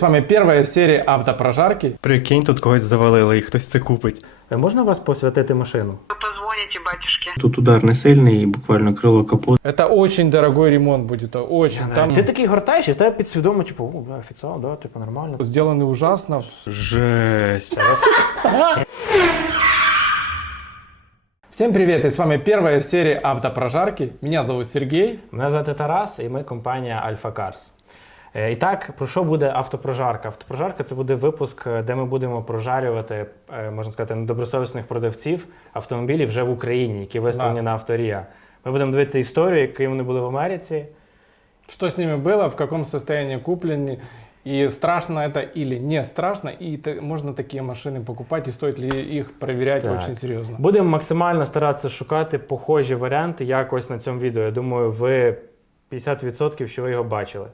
с вами первая серия автопрожарки. Прикинь, тут когось завалили і хтось це купить. Можна вас посвятити машину? Позвоните, батюшки. Тут удар не сильний, буквально крило капот. Это очень дорогой ремонт будет, очень. Там Ти такий гортаєш і в тебе підсвідомо, типу, о, бля, офіціал, да, типу, нормально. сделаны ужасно. Жесть. Всем привет, и с вами первая серия автопрожарки. Меня зовут Сергей. Мене звати Тарас, і ми компанія Alpha Cars. І так, про що буде автопрожарка? Автопрожарка – це буде випуск, де ми будемо прожарювати, можна сказати, недобросовісних продавців автомобілів вже в Україні, які виставлені Да. на Авторія. Ми будемо дивитися історію, які вони були в Америці. Что с ними было, в каком состоянии куплены, и страшно это или не страшно, и можно такие машины покупать, и стоит ли их проверять Так. очень серьезно. Будемо максимально старатися шукати похожі варіанти якось на цьому відео. Я думаю, ви 50% що ви його бачили.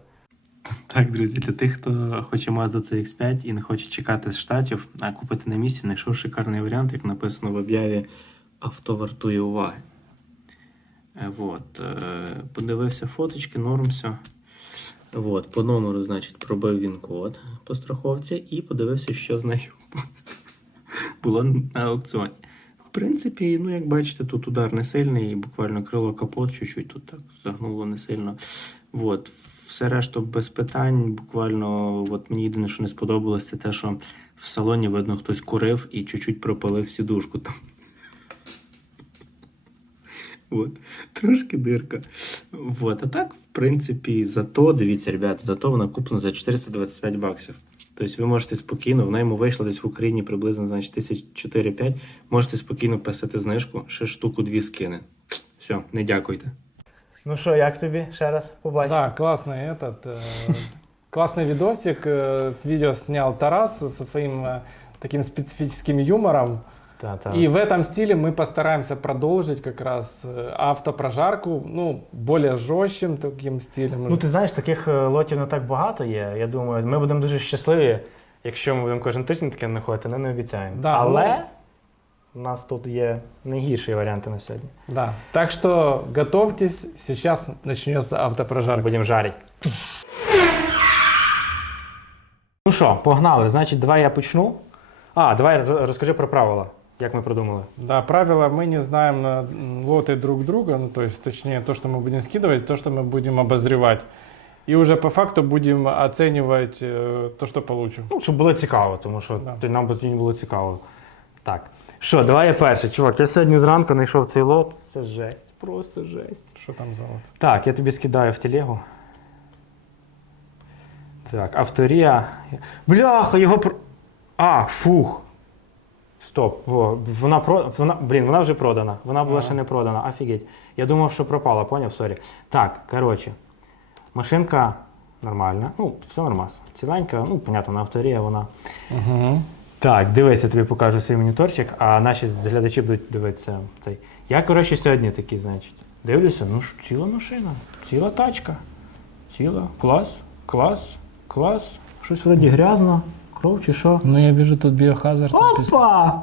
Так, друзі, для тих, хто хоче Mazda CX-5 і не хоче чекати з Штатів, а купити на місці, знайшов шикарний варіант, як написано в об'яві «Авто вартує уваги». Подивився фоточки, норм все. По номеру, значить, пробив він код по страховці і подивився, що з нею було на аукціоні. В принципі, ну, як бачите, тут удар не сильний, буквально крило капот, чуть-чуть тут так загнуло не сильно. Все решту без питань, буквально, мені єдине, що не сподобалось, це те, що в салоні, видно, хтось курив і чуть-чуть пропалив сідушку там. Трошки дирка. А так, в принципі, зато, дивіться, ребята, зато вона куплена за 425 баксів. Тобто ви можете спокійно, вона йому вийшла десь в Україні приблизно, значить, 1004-5, можете спокійно писати знижку, ще штуку 2 скине. Все, не дякуйте. Ну що, як тобі? Ще раз побачити? Да, классный видосик. Видео снял Тарас со своим таким специфическим юмором. Та-та. И в этом стиле мы постараемся продолжить как раз автопрожарку, ну, более жестким таким стилем. Ну, ти знаєш, таких лотів не так багато є. Я думаю, ми будемо дуже щасливі, якщо ми будемо кожен тиждень таке знаходити, але не обіцяємо. Да, Але у нас тут є найгірші варіанти на сьогодні. Да. Так что готовьтесь, сейчас начнется автопрожарка. Будемо жарити. Ну що, погнали. Значить, давай я почну. Давай розкажи про правила, як ми продумали. Да, правила мы не знаем лоты друг друга, ну, то есть, точнее, то, что мы будем скидывать, то, что мы будем обозревать. И уже по факту будем оценивать то, что получим. Ну, щоб було цікаво, тому що Да. нам було цікаво. Так. Що, давай я перший. Чувак, я сьогодні зранку знайшов цей лот. Це жесть, просто жесть. Что там за лот? Так, я тобі скидаю в телегу. Так, Авторія. Бляха, його фух. Стоп. Вона вже продана. Вона була ще не продана. Офігеть. Я думав, що пропала, поняв? Сорі. Так, коротше. Машинка нормальна. Ну, все нормально. Ціленька, ну, понятно, на Авторія вона. Угу. Так, дивись, я тобі покажу свій моніторчик, а наші глядачі будуть дивитися цей. Я, коротше, сьогодні такий, значить, дивлюся, ну ж, ціла машина, ціла тачка. Ціла, клас. Щось вроді грязно, кров чи що. Ну, я вижу тут биохазард. Опа!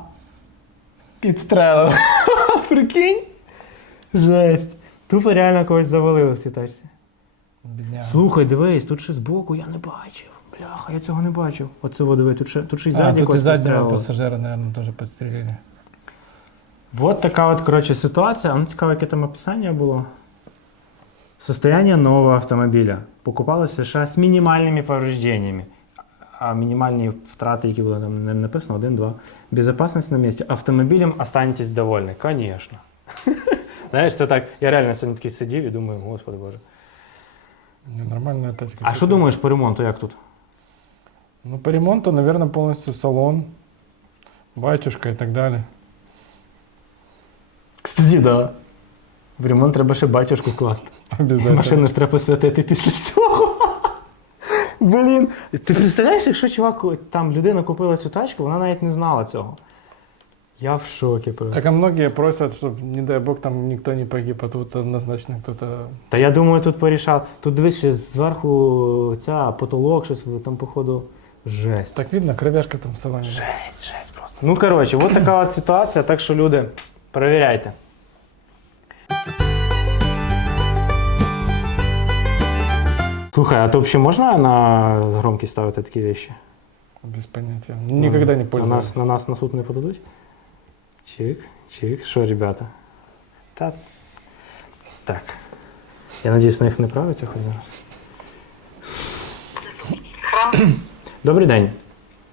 Підстрелив. Прикинь? Жесть. Тупо реально когось завалили в цій тачці. Бедняга. Слухай, дивись, тут ще збоку я не бачив. Бляха, я цього не бачив. Оце диви, тут ще й ззаді Тут и когось заднего підстрелили. пассажира, наверное, тоже подстрелили. Вот така от, коротше, ситуація. Ну, цікаво, яке там описання було. Состояние нового автомобиля. Покупалось в США з мінімальними поврежденнями. А мінімальні втрати, які були там не написано, 1-2. Безопасність на місці. Автомобілем останетесь довольні. Конечно. Знаєш, це так, я реально сьогодні такий сидів і думаю, господи боже. Нормальная тачка. А що думаєш по ремонту, як тут? Ну, по ремонту, наверное, полностью салон, батюшка и так далее. Кстати, да. В ремонт треба ще батюшку класти. Обязательно. Машину ж треба посвятити після цього. Блін. Ти представляєш, якщо чувак, там людина купила цю тачку, вона навіть не знала цього. Я в шокі просто. Так а многие просят, чтобы, не дай бог, там никто не погиб, а тут однозначно кто-то... Та я думаю, тут порішав. Тут дивись, ще зверху ця потолок, щось там, походу, жесть. Так видно, кровяшка там в салоне. Жесть просто. Ну, коротше, от така от ситуація, так що, люди, перевіряйте. Слухай, а то взагалі можна на громкість ставити такі речі? Без понятия. Никогда не пользовался. На нас на суд не подадуть? Чик, чик. Що, ребята? Так. Я надіюсь, на їх не правиться хоч зараз. Храм? Добрий день.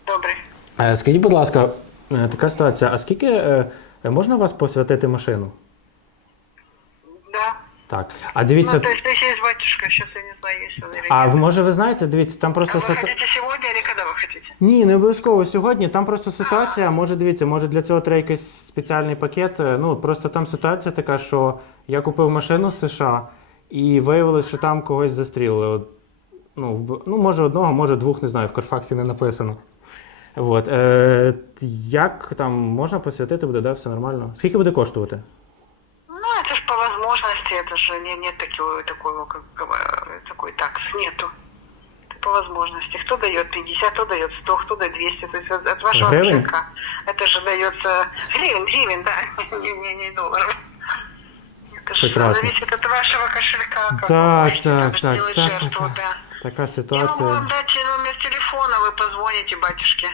Добрий. Скажіть, будь ласка, така ситуація, а скільки можна вас посвятити машину? Да. Так. А дивіться, Ну, то есть есть батюшка, сейчас я не знаю, есть он или а нет. може ви знаєте, дивіться, там просто А вы хотите сегодня или когда вы хотите? Ні, не обов'язково сьогодні. Там просто ситуація, може, дивіться, може для цього треба якийсь спеціальний пакет. Ну, просто там ситуація така, що я купив машину з США і виявилось, що там когось застрілили. От, ну, може одного, може двох, не знаю, в Карфаксі не написано. От. Як там можна посвятити, буде, да, все нормально? Скільки буде коштувати? Ну, это ж по возможности, это же нет такой такс, нету. Это по возможности. Кто дает 50, кто дает 100, кто дает 200, то есть от вашего Гривен? кошелька. Это же дается гривен, да, не долларов. Это же Прекрасно. зависит от вашего кошелька. Как Так, вы можете так, там так, сделать так, жертву, так. да. Така Я могу ситуація. вам дать номер телефона, вы позвоните батюшке,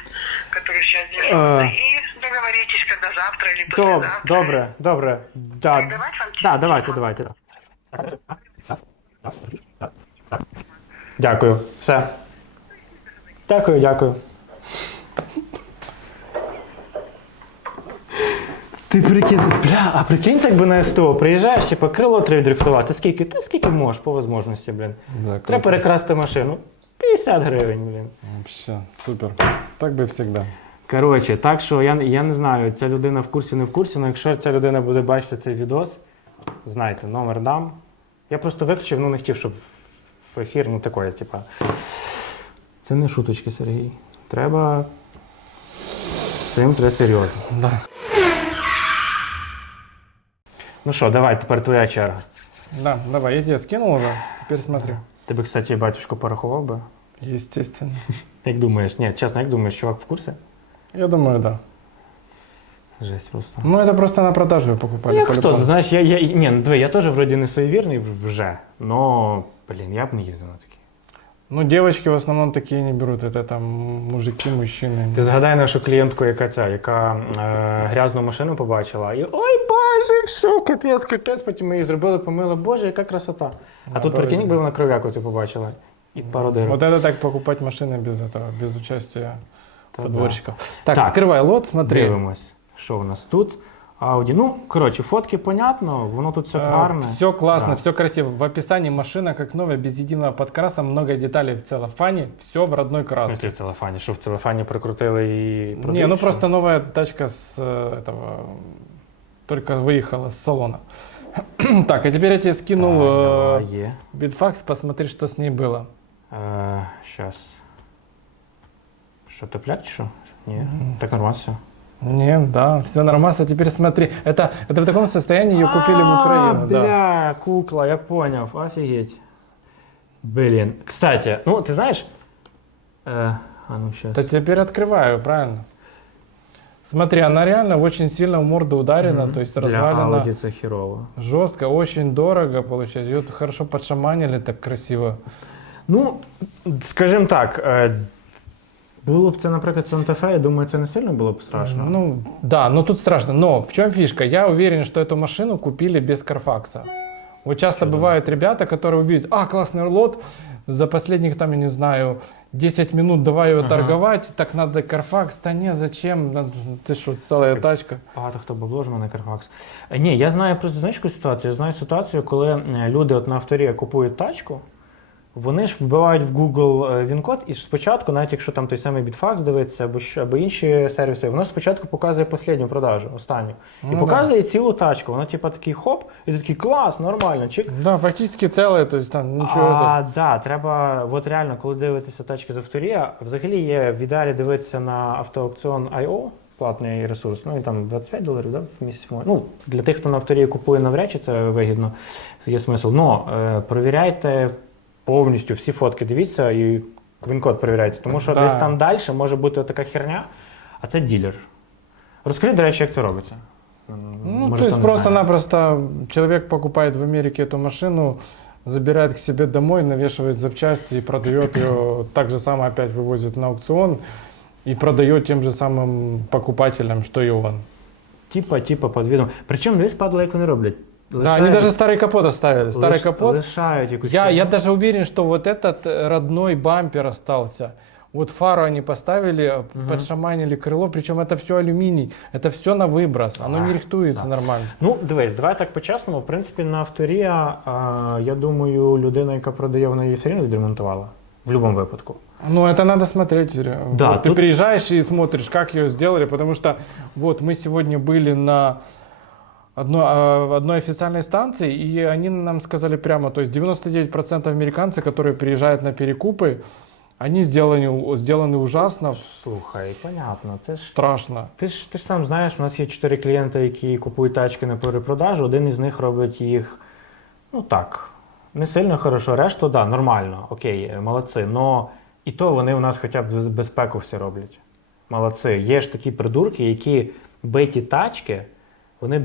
который сейчас А. дежурный, и договоритесь, когда завтра или послезавтра. Добре. Да. Передавать вам Да, телефон? давайте. Дякую. Все. Дякую. Ти прикинь, а прикинь, так би на СТО приїжджаєш, типа крило треба відрихтувати. Скільки? Та скільки можеш по можливості, блін. Да, Треба классно. перекрасти машину. 50 гривень, блін. Вообще, супер. Так бы всегда. Коротше, так що я не знаю, ця людина в курсі, не в курсі, але якщо ця людина буде бачити цей відос, знайте, номер дам. Я просто виключив, не хотів, щоб в ефір, такое, типа. Це не шуточки, Сергій. Треба. З цим треба серйозно. Да. Ну що, давай, тепер твоя черга. Да, давай, я тебе скинул уже. Теперь смотри. Ти би, кстати, батюшку порахував би? Естественно. Як думаєш? Ні, чесно, як думаєш, чувак в курсі? Я думаю, да. Жесть просто. Ну, это просто на продажу ее покупали. Як хто? по-любому. Знаєш, я теж вроді не суєвірний вже, но, блін, я б не їздив на такі. Ну, девочки в основном такие не берут. Это там мужики, мужчины. Ти згадай нашу клієнтку, яка грязну машину побачила, і ой, боже, все, капець, потім ми її зробили, помили, боже, яка красота. А тут, прикинь, якби вона кров'яку цю побачила. І пару дирок. Вот это так покупать машины без этого, без участия Та подборщиков. Так, Так. открывай лот, смотри. Дивимось, що у нас тут. Audi. Ну, коротше, фотки понятно, воно тут все гарне. Все классно, Да. все красиво. В описании машина как новая, без единого подкраса, много деталей в целлофане, все в родной В краске. смысле в целофані? Що в целофані прикрутили і Не, продають, ну що? просто новая тачка с этого, только выехала с салона. Так, а теперь я тебе скинул Так, давай, є. битфакс, посмотри, что с ней было. Щас. Що, тепляк чи що? Ні, так нормально все. Не, да, все нормально. А теперь смотри, это в таком состоянии ее купили в Украину. Да. Бля, кукла, я понял, офигеть. Блин, кстати, ну ты знаешь, а ну сейчас. Да теперь открываю, правильно. Смотри, она реально очень сильно в морду ударена, то есть Для развалена Audi це херово. жестко, очень дорого получается. Ее хорошо подшаманили, так красиво. Ну, скажімо так, було б це, наприклад, Санта-Фе, я думаю, це не сильно було б страшно. Ну, да, но тут страшно. Но в чем фишка? Я уверен, что эту машину купили без Карфакса. Вот часто бывают ребята, которые увидят, классный лот, за последних, там, я не знаю, 10 минут давай его торговать, так надо Карфакс. Да не, зачем? Ты что, целая тачка. Багато хто бабло жме на Карфакс. Ні, я знаю просто, знаєш, яку ситуацію? Я знаю ситуацію, коли люди от на авторі купують тачку, вони ж вбивають в Google він-код, і спочатку, навіть якщо там той самий Bitfax дивиться, або інші сервіси, воно спочатку показує останню продажу, останню. І Ну, показує цілу тачку. Воно типа такий хоп, і ти такий клас, нормально, чик. Да, фактически целая, то есть там ничего. Да, треба, от реально, коли дивитися тачки з авторія, взагалі є в ідеалі дивитися на автоаукціон.io, платний ресурс, ну і там $25, да, в місяць. Ну, для тих, хто на авторії купує навряд чи це вигідно, є смисл. Но перевіряйте повністю всі фотки, дивіться і він-код перевіряйте, тому що Да. десь там далі може бути така херня, а це ділер. Розкажи, до речі, як це робиться. Ну, Може, то есть хто не знає. просто-напросто человек покупает в Америке эту машину, забирает к себе домой, навешивает запчасти и продает ее, так же самое опять вывозит на аукцион и продает тем же самым покупателям, что и он. Типа під відом. Причому дивись, падла, як вони роблять. Да, они даже старый капот оставили. Старый капот. Лишають якусь Я фігню. даже уверен, что вот этот родной бампер остался. Вот фару они поставили, подшаманили крыло, причем это все алюминий, это все на выброс, оно не рихтуется нормально. Ну, дивись, давай так по-чесному. В принципі, на авторія, я думаю, людина, яка продає, вона її все рівно відремонтувала. В будь-якому випадку. Ну, это надо смотреть. Да, Вот ты тут- приезжаешь и смотришь, как ее сделали, потому что вот мы сегодня были на одной официальной станции, и они нам сказали прямо, то есть 99% американцев, которые приезжают на перекупы, они сделаны ужасно, Слухай, понятно, це ж... страшно. Ти ж сам знаєш, у нас є 4 клієнти, які купують тачки на перепродажу, один із них робить їх, ну так, не сильно хорошо, решту, да, нормально, окей, молодці, но і то вони у нас хоча б безпеку все роблять. Молодці. Є ж такі придурки, які биті тачки, вони,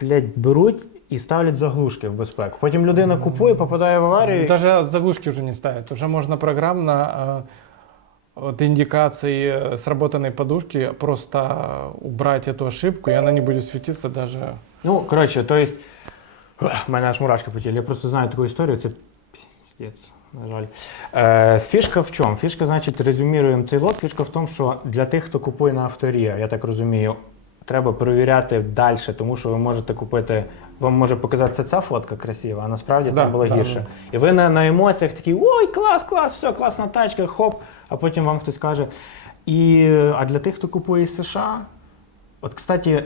блядь, беруть і ставлять заглушки в безпеку. Потім людина купує, попадає в аварію. Даже заглушки уже не ставят, уже можно программно от индикации сработанной подушки просто убрать эту ошибку, и она не будет светиться даже. Ну, коротше, то есть, в мене аж мурашки по тілі. Я просто знаю таку історію, це піздець, на жаль. Фішка в чому? Фішка, значить, резюміруємо цей лот. Фішка в тому, що для тих, хто купує на авторія, я так розумію, треба перевіряти далі, тому що ви можете купити, вам може показатися ця фотка красива, а насправді Да, там було да, гірше. да. І ви на емоціях такі, ой, клас, все, класна тачка, хоп, а потім вам хтось каже. А для тих, хто купує з США, от, кстати,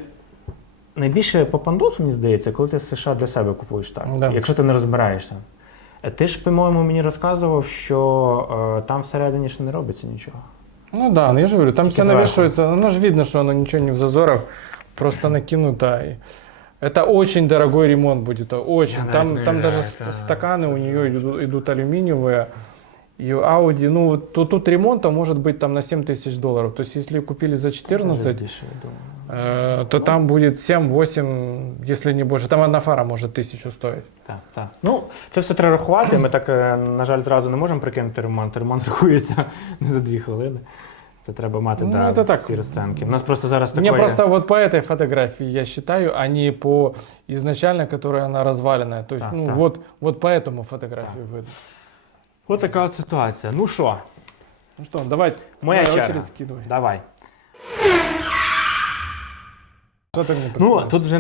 найбільше по пандусу, мені здається, коли ти з США для себе купуєш так, Да. якщо ти не розбираєшся. Ти ж, по-моєму, мені розказував, що там всередині ж не робиться нічого. Ну да, ну я же говорю, там Только все сверху. навешивается, оно же видно, что оно ничего не в зазорах, просто накинуто. И это очень дорогой ремонт будет, очень. Я Там, навіть не там даже уявляю, это- стаканы у нее идут алюминиевые. И Audi, ну вот тут ремонта может быть там на $7000. То есть если купили за 14, Дешево, думаю. то там будет 7-8, если не больше. Там одна фара может 1000 стоить. Так. Ну, це все треба рахувати. Ми так, на жаль, зразу не можемо прикинути ремонт. Ремонт рахується не за 2 хвилини. Це треба мати, Ну, да, це так. всі розценки. У нас просто зараз Мне такое... просто вот по этой фотографии я считаю, а не по изначально, которая она разваленная. То есть, Так, ну так. вот по этому фотографии выйду. Ось така от ситуація. Ну що, Ну что, давай, моя твоя черга. очередь скидывай. Давай. Что ты мне Ну, присылаешь? тут вже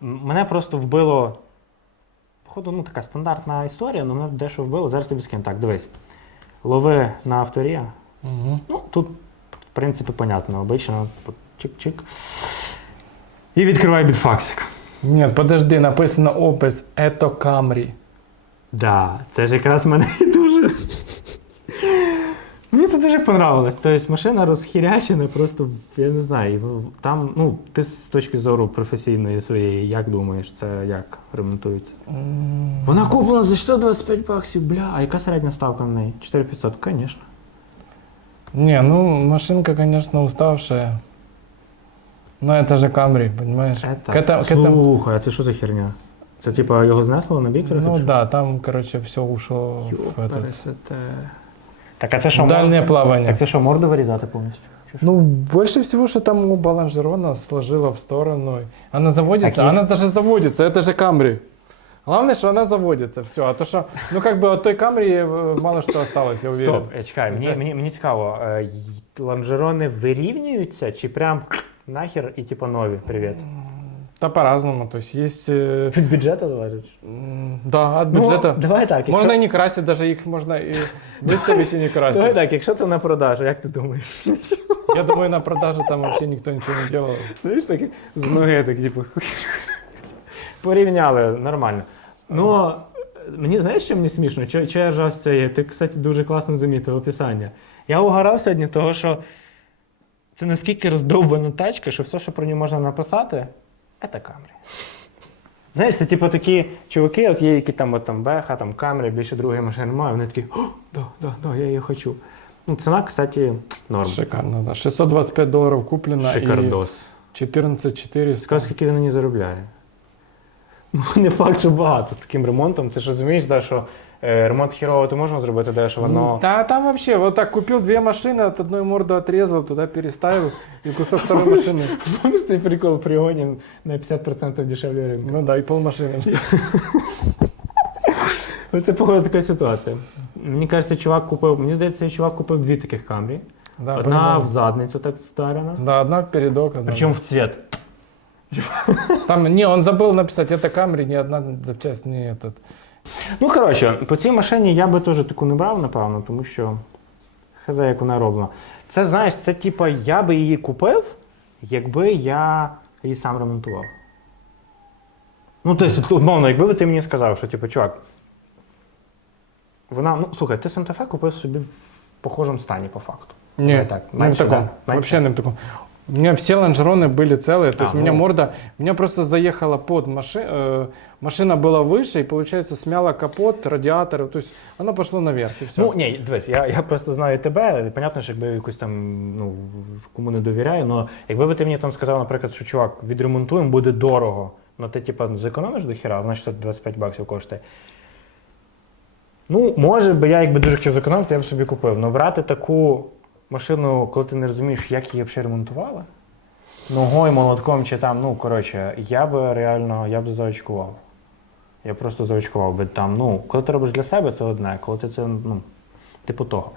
мене просто вбило. Походу, ну така стандартна історія, але мене дещо вбило. Зараз тобі скину. Так, дивись. Лови на авторія. Мгм. Ну, тут, в принципі, понятно, обично. Чик-чик. І відкривай бітфаксик. Нет, подожди, написано опис, это Camry. Да, це ж якраз мене і дуже. Мені це дуже понравилось. Тобто машина розхірячена, просто, я не знаю, там, ну, ти з точки зору професійної своєї, як думаєш, це як ремонтується? Вона куплена за 125 баксів, бля, а яка середня ставка на неї? 4500, звісно. Не, ну машинка, конечно, уставшая. Но это же Camry, понимаешь? Слухай, а це що за херня? Це типа його знесло на бік трохи? Ну чи да, там, короче, все ушло що? в этот. Пересете. Так, а це що? Дальнее плавание. Так це що, морду вирізати повністю? Чи що? Ну, больше всего, что там у баланжерона сложила в сторону. Она заводится, Так она даже заводится, это же Camry. Главное, что она заводится, все. А то, что, ну, как бы от той Camry мало что осталось, я уверен. Стоп, чекай, мені цікаво, лонжерони вирівнюються чи прям нахер і типу нові? Привіт. Да по-разному, то есть есть... Від бюджету залежить? Да, от бюджета. Ну, давай так, Можно и не красить, даже их можно и выставить и не Давай красить. так, якщо це на продажу, як ти думаєш? Я думаю, на продажу там вообще никто ничего не делал. Знаєш, так з ноги, так типу. Порівняли, нормально. Ну, мені знаєш, що мені смішно? Чого я ржав з цієї? Ти, кстати, дуже класно замітив описання. Я угорав сьогодні того, що це наскільки роздовбана тачка, що все, що про нього можна написати, це Camry. Знаєш, це типу такі чуваки, от є, які там, от, там Беха, там Camry, більше другої машини немає, вони такі, о, да, я її хочу. Ну, ціна, кстати, норм. Шикарно, да. $625 куплено Шикардос. и 14 400. Цікаво, скільки він на ній заробляє. Ну, не факт, що багато з таким ремонтом. Ти ж розумієш, да, що ремонт хірово то можна зробити дешево, но... Да, там вообще, вот так купил 2 машины, от одной морду отрезал, туда переставил, и кусок второй машины. Помниш цей прикол при гоні на 50% дешевле ринку? Ну да, и полмашины. Це, походу, така ситуація. Мені кажеться, мені здається, чувак купив 2 таких Камрі. Да, Одна по-любому. в задницю так вдарена. Да, одна в передок, одна. Причому в цвет. Там, не, он забыл написать, это Камри, ни одна запчасть, не этот. Ну, коротше, по цій машині я би теж таку не брав, напевно, тому що хз, як вона роблена. Це, знаєш, це типа я би її купив, якби я її сам ремонтував. Ну, тобто, умовно, якби ти мені сказав, що, типу, чувак, вона, ну, слухай, ти Санта-Фе купив собі в похожому стані, по факту. Не, Давай так, не в менше, таком, да, менше. вообще не в таком. У меня все лонжероны были целые, то есть у меня ну. морда, у меня просто заехала под машина была выше, и получается смяла капот, радиатор, то есть оно пошло наверх, и все. Ну, ні, дивись, я просто знаю тебе, і понятно, що якби якось там, ну, кому не довіряю, але якби ти мені там сказав, наприклад, що, чувак, відремонтуємо, буде дорого, ну ти, типа, зекономиш до хіра, вона 625 баксів коштує. Ну, може би я, якби дуже хотів зекономити, я б собі купив. Но брати таку машину, коли ти не розумієш, як її взагалі ремонтували, ногою, молотком чи там, ну, коротше, я б заочкував. Я просто заочкував би там, ну, коли ти робиш для себе, це одне, коли ти це, ну, типу того.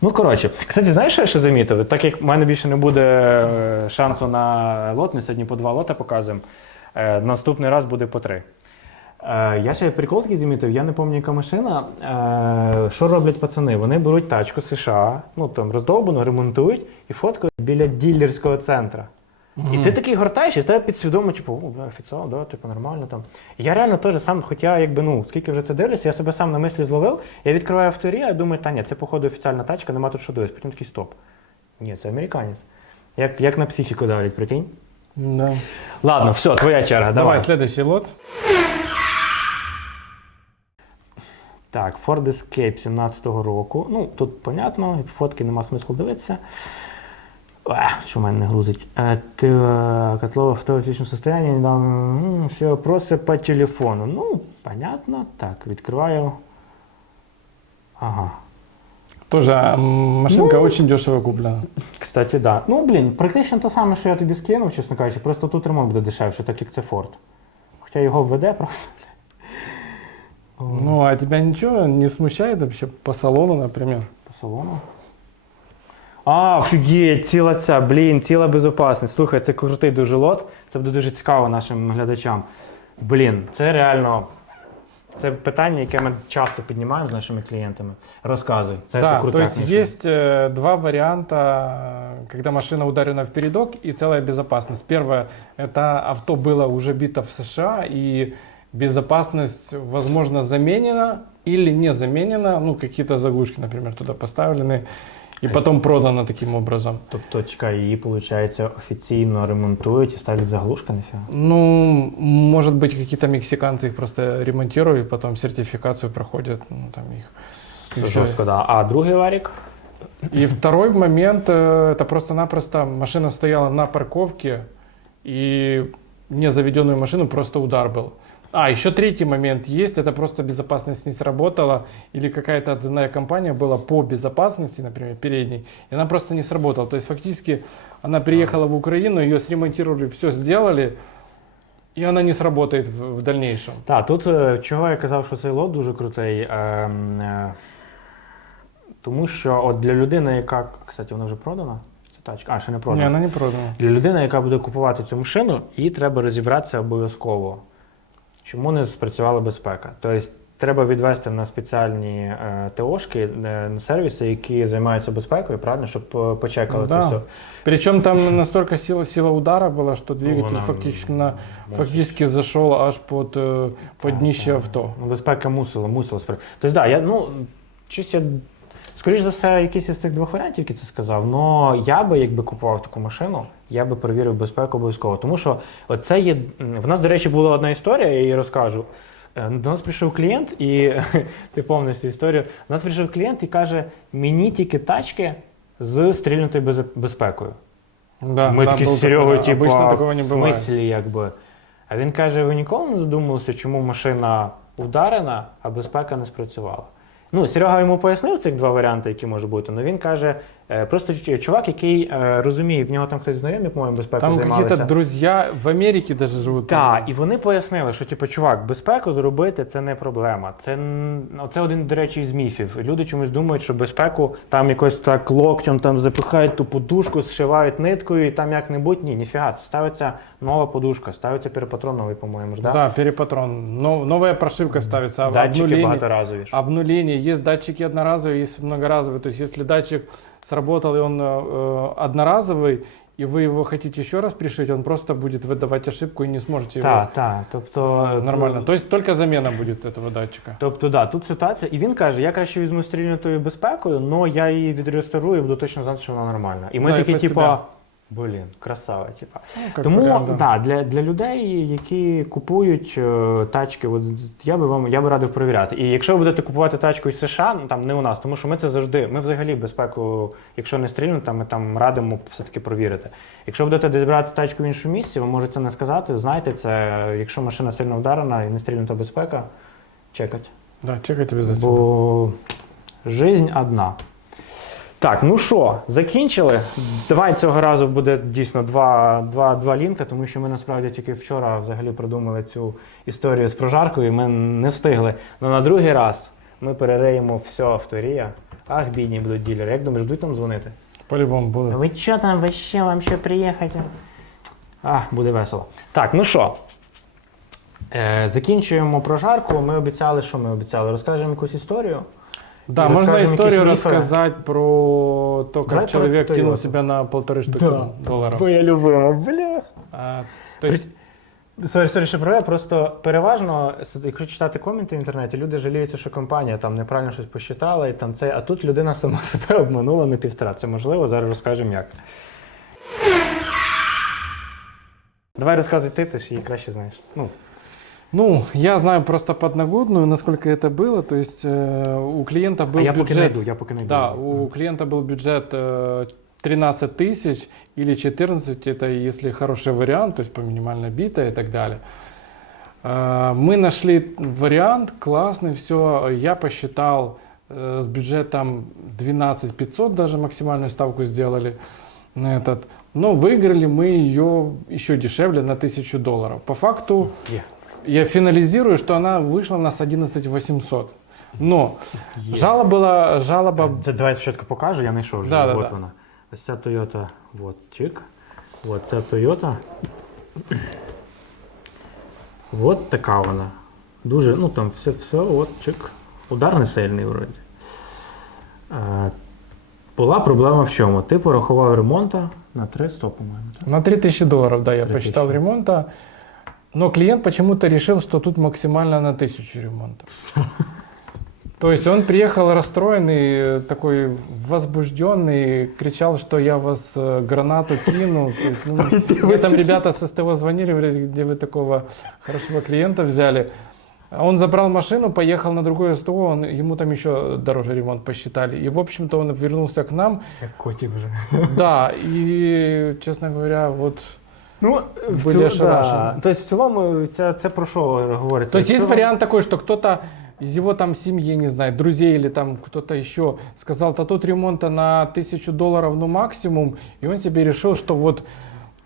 Ну, коротше, кстати, знаєш, що я ще замітив? Так як в мене більше не буде шансу на лот, ми сьогодні по 2 лота показуємо, наступний раз буде по 3. Я ще прикол такий замітив, я не пам'ятаю, яка машина. Що роблять пацани? Вони беруть тачку США, ну там роздовбану, ремонтують і фоткають біля дилерського центру. І ти такий гортаєш, і в тебе підсвідомо, типу, о, да, офіціал, да, типу, нормально там. І я реально теж сам, хоча, якби, ну, скільки вже це дивлюся, я себе сам на мислі зловив, я відкриваю авторія, і думаю, та ні, це, походу, офіціальна тачка, нема тут що дивитися. Потім такий стоп. Ні, це американець. Як на психіку давлять, прикинь? Да. Ладно, все, твоя черга, Давай, давай. следующий лот. Так, Ford Escape 17-го року. Ну, тут понятно, фотки нема смислу дивитися. Що в мене не грузить? Так, отлов авто в отличном состоянии. Недавно, все вопросы по телефону. Ну, понятно. Так, відкриваю. Ага. Тоже машинка Ну, очень дешево куплена. Кстати, да. Ну, блін, практично те саме, що я тобі скинув, чесно кажучи. Просто тут ремонт буде дешевше, так як це Ford. Хоча його введе просто. Ну, а тебя ничего не смущает вообще по салону, например? По салону. Офігеть, ціла ця, блін, ціла безопасність. Слухай, це крутий дуже лот. Це буде дуже цікаво нашим глядачам. Блін, це реально. Це питання, яке ми часто піднімаємо з нашими клієнтами. Розказуй. Це Да, круто. то есть есть 2 варианта, когда машина ударена в передок и целая безопасность. Первое, это авто было уже бито в США, и безопасность, возможно, заменена или не заменена. Ну, какие-то заглушки, например, туда поставлены, и потом продано таким образом. Тобто, чекай, її, виходить, офіційно ремонтують і ставлять заглушка, ніфіга? Ну, может быть, какие-то мексиканцы их просто ремонтируют, потом сертификацию проходят, ну, там их. Це жорстко, да. А другий варік? И второй момент, это просто-напросто машина стояла на парковке, и незаведенную машину просто удар был. Еще третий момент есть, это просто безопасность не сработала, или какая-то отзывная компания была по безопасности, например, передней, и она просто не сработала. То есть фактически она приехала в Украину, ее сремонтировали, все сделали, и она не сработает в дальнейшем. Так, тут чого я казав, що цей лот дуже крутий. Тому що от для людини, яка, кстати, вона вже продана? Ця тачка? Ще не Не, продана. она не продана. Для людини, яка буде купувати цю машину, їй треба розібратися обов'язково. Чому не спрацювала безпека? Тобто треба відвести на спеціальні ТОшки, сервіси, які займаються безпекою, правильно, щоб почекали це все. Причем там настолько сила удара была, что двигатель Вона фактически зашел аж под днище авто. Ну, безпека мусила спрацювати. Тобто, да, скоріш за все, якийсь із цих 2 варіантів, які ти сказав, але я би, якби купував таку машину, я би перевірив безпеку обов'язково. Тому що це є. В нас, до речі, була одна історія, я її розкажу. До нас прийшов клієнт, і ти пам'ятаєш цю історію. До нас прийшов клієнт і каже: мені тільки тачки з стрільнутою безпекою. Да, Ми такі з Серегою, типу, обычно такого не в бывает. смислі, якби. А він каже, ви ніколи не задумувалися, чому машина вдарена, а безпека не спрацювала? Ну, Серега йому пояснив цих два варіанти, які можуть бути, але він каже, просто чувак, який розуміє, в нього там хтось знайомі, по-моєму, безпекою Там займалися. какие-то друзья в Америке даже живут. Так, і вони пояснили, що типу, чувак, безпеку зробити це не проблема. Це один, до речі, із міфів. Люди чомусь думають, що безпеку там якось так локтем там запихають ту подушку, зшивають ниткою і там як-небудь. Ні, ніфіга. Ставиться нова подушка, ставиться перепатрон новий, по-моєму, ж, да? Да, перепатрон. Новая прошивка ставится. Датчики багаторазові. Обнуление. Есть датчики одноразовые, есть многоразовые. То есть, если датчик сработал и он одноразовый, и вы его хотите еще раз пришить, он просто будет выдавать ошибку и не сможете его Так. Тобто нормально. То есть только замена будет этого датчика. Тобто, да, тут ситуація. І він каже, я краще візьму стрільнутою безпекою, але я її відреставрую і буду точно знати, що вона нормальна. І ми Да, і такі, під типа, себе. блін, красава, типа. Как Тому варіант, да. для людей, які купують тачки, от, я би радив перевіряти. І якщо ви будете купувати тачку із США, ну, там не у нас, тому що ми це завжди, ми взагалі безпеку, якщо не стрільнута, ми там радимо все-таки провірити. Якщо будете десь брати тачку в іншому місці, ви можете не сказати, знайте це, якщо машина сильно вдарена і не стрільнута безпека, чекать. Да, чекайте обязательно. Бо жизнь одна. Так, ну що, закінчили. Давай цього разу буде дійсно два лінка, тому що ми насправді тільки вчора взагалі продумали цю історію з прожаркою, і ми не встигли. Але на другий раз ми перериємо все авторія. Ах, бідні будуть ділери. Як думаєш, будуть нам дзвонити? По-любому будет. Ви що там, вообще, вам ще приїхати? Буде весело. Так, ну що, закінчуємо прожарку. Ми обіцяли, що ми обіцяли? Розкажемо якусь історію? Да, И можно расскажем историю какие-то мифы. рассказать про то, как Давай про человек кинул Toyota. себя на 1,5 штуки долларов. Моя любима, бля. То есть, Сорі, що про просто переважно, якщо читати коменти в інтернеті, люди жаліються, що компанія там неправильно щось посчитала, і там це, а тут людина сама себе обманула на 1,5. Це можливо, зараз розкажемо як. Давай розказуй ти ж її краще знаєш. ну, я знаю просто подноготную, насколько это было. То есть у клиента был я поки не бюджет. йду, я поки не йду. Да, у клиента был бюджет 13 тысяч или 14, это если хороший вариант, то есть по минимальной битой и так далее. Мы нашли вариант, классный, все. Я посчитал с бюджетом 12 500, даже максимальную ставку сделали на этот. Но выиграли мы ее еще дешевле на $1000. По факту я финализирую, что она вышла у нас 11 800. Но жалоба... Давай спочатку покажу, я знайшов вже. Да, от да. вона. Ось ця Toyota, от, чик. От ця Toyota. От така вона. Дуже, ну там все, от, чик. Удар не сильний вроді. Була проблема в чому? Ти порахував ремонта на 300, по-моєму. Так? На $3000, да, я 3000. посчитал ремонта. Но клиент почему-то решил, что тут максимально на 1000 ремонта. То есть он приехал расстроенный, такой возбужденный, кричал, что я вас гранату кину. То есть, ну, мне там ребята с СТО звонили, говорят, где вы такого хорошего клиента взяли. Он забрал машину, поехал на другое СТО, ему там еще дороже ремонт посчитали. И, в общем-то, он вернулся к нам. Як котик вже. Да, и, честно говоря, вот... Ну, Были ошарашены. Тобто, в цілому, це про що говориться? То есть есть Якщо- вариант такой, что кто-то из его там семьи, не знаю, друзей или там кто-то еще сказал, то тут ремонта на $1000, ну максимум, и он себе решил, что вот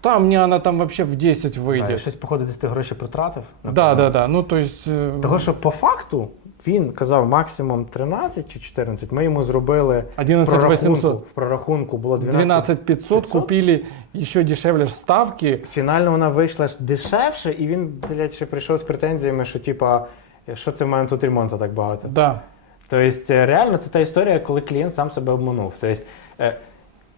там мне она там вообще в 10 Да, выйдет. щось, походу, десь ти гроші протратив. Да, ну то есть... Того, що по факту він казав максимум 13 чи 14, ми йому зробили 11 800. в прорахунку було 12 500 купили еще дешевле ставки. Фінально вона вийшла ж дешевше, і він, блядь, ще прийшов з претензіями, що типа, що це в мене тут ремонту так багато. Да. Тобто, реально, це та історія, коли клієнт сам себе обманув. Тобто,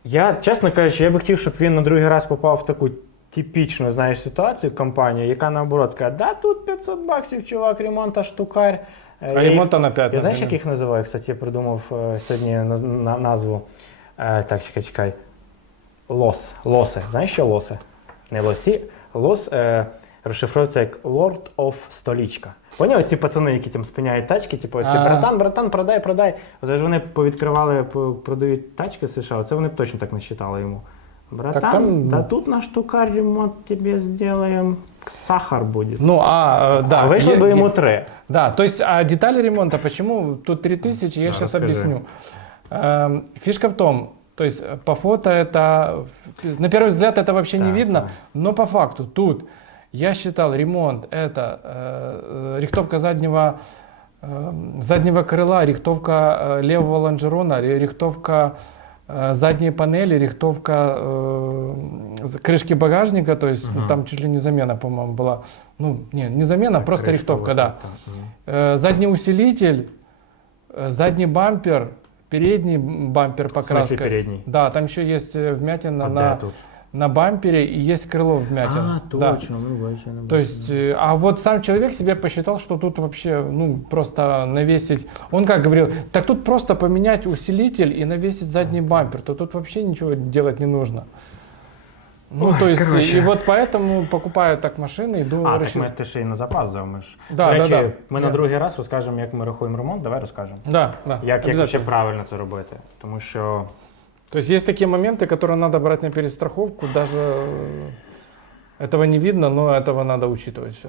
я, чесно кажучи, я би хотів, щоб він на другий раз попав в таку типічну, знаєш, ситуацію, компанію, яка наоборот каже, да тут $500, чувак, ремонта штукарь. А ремонта на 5. Я знаєш, як їх називаю? Кстати, я придумав сьогодні назву. Так, чекай. Лоси. Знаєш, що лоси? Не лосі. Лос розшифровується як Lord of Столічка. Поняв, ці пацани, які там спиняють тачки, типу, ці братан, продай. Оце ж вони повідкривали, продають тачки з США, це вони б точно так не считали йому. Братан, Так там, да ну. тут на штукарь ремонт тебе сделаем, сахар будет. Ну, да. А вышло бы ему 3. Да, то есть, а детали ремонта, почему тут 3000, я сейчас расскажи. объясню. Фишка в том, то есть по фото это, на первый взгляд это вообще не Так, видно, так. но по факту тут я считал ремонт это рихтовка заднего крыла, рихтовка левого лонжерона, рихтовка задней панели, рихтовка крышки багажника, то есть ну, там чуть ли не замена, по-моему, была. Ну, не замена, просто рихтовка, да. Задний усилитель, задний бампер, передний бампер покраска. передний? Да, там еще есть вмятина А на, де тут? на бампере и есть крыло вмятина. Да. ну бачу. То есть, а вот сам человек себе посчитал, что тут вообще, ну, просто навесить, он как говорил, так тут просто поменять усилитель и навесить задний бампер, то тут вообще ничего делать не нужно. Ну, Ой, то есть, короче. и вот поэтому покупаю так машины, иду А, так рассчитывать. ти ще й на запас замиш. Да, До речі, да. ми на Да. другий раз розкажемо, як ми рахуємо ремонт. Давай розкажемо. Да, да, Як вообще обязательно. правильно це робити. Тому що То есть есть такие моменты, которые надо брать на перестраховку, даже этого не видно, но этого надо учитывать все.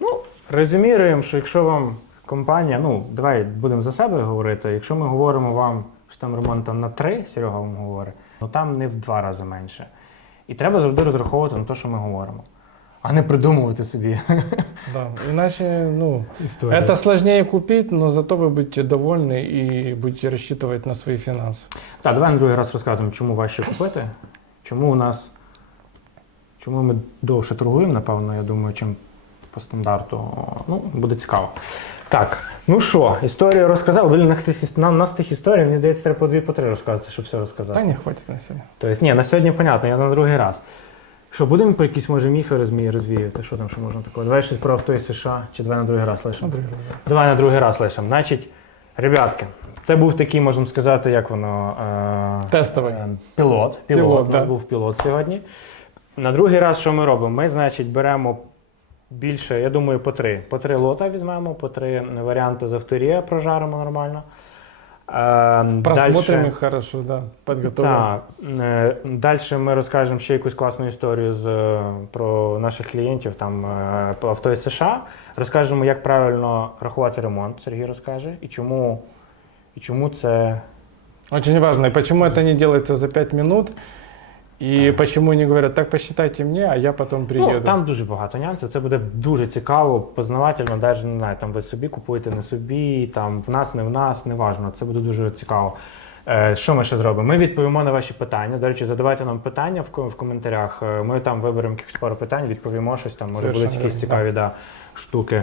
Ну, резюміруємо, що якщо вам компанія, ну, давай будемо за себе говорити, якщо ми говоримо вам, що там ремонт там на 3, Серега вам говорить, ну там не в 2 рази менше. І треба завжди розраховувати на те, що ми говоримо, а не придумувати собі Да. Иначе, ну, історію. это сложнее купить, но зато вы будете довольны и будете рассчитывать на свои финансы. Так, давай на другий раз розказуємо, чому важче купити, чому ми довше торгуємо, напевно, я думаю, чим по стандарту. Ну, буде цікаво. Так, ну що, історію розказав. Блін, нам з тих історій, мені здається, треба по 2, по 3 розказати, щоб все розказати. Да не, хватит на сегодня. Тобто, ні, на сьогодні понятно, я на другий раз. Що, будемо про якісь, може, міфи розвіювати? Що там ще можна такого? Давай щось про авто із США, чи давай на другий раз лишимо? Давай на другий раз лишимо. Значить, ребятки, це був такий, можемо сказати, як воно... Тестовий. Пілот. Пілот, У нас да. був пілот сьогодні. На другий раз що ми робимо? Ми, значить, беремо більше, я думаю, по 3. По 3 лота візьмемо, по 3 варіанти з авторія прожаримо нормально. Просмотрим их хорошо, да, подготовим. Так. Далі ми розкажемо ще якусь класну історію про наших клієнтів, там, по авто із США. Розкажемо, як правильно рахувати ремонт, Сергій розкаже, і чому це... Очень важно. И почему это не делается за 5 минут, и почему не говорят, так посчитайте мне, а я потом приеду. Ну, там дуже багато нюансів, це буде дуже цікаво, познавательно, навіть не знаю, там ви собі купуєте, не собі, там в нас, не в нас, неважно, це буде дуже цікаво. Що ми ще зробимо? Ми відповімо на ваші питання. До речі, задавайте нам питання в коментарях. Ми там виберемо якихось пару питань, відповімо щось там, може будуть Совершенно якісь вірно, цікаві штуки.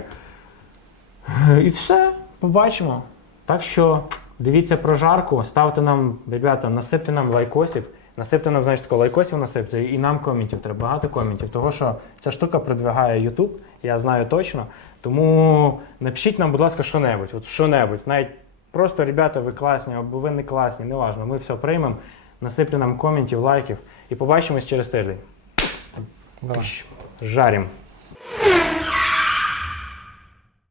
І все, побачимо. Так що дивіться прожарку, ставте нам, ребята, насипте нам лайкосів. Насипте нам, значить, лайкосів насипте, і нам коментів, треба багато коментів, того що ця штука продвигає YouTube, я знаю точно. Тому напишіть нам, будь ласка, що-небудь, от що-небудь. Навіть просто, ребята, ви класні, або ви не класні, неважно, ми все приймемо, насипте нам коментів, лайків і побачимось через тиждень. Давай. Жарім.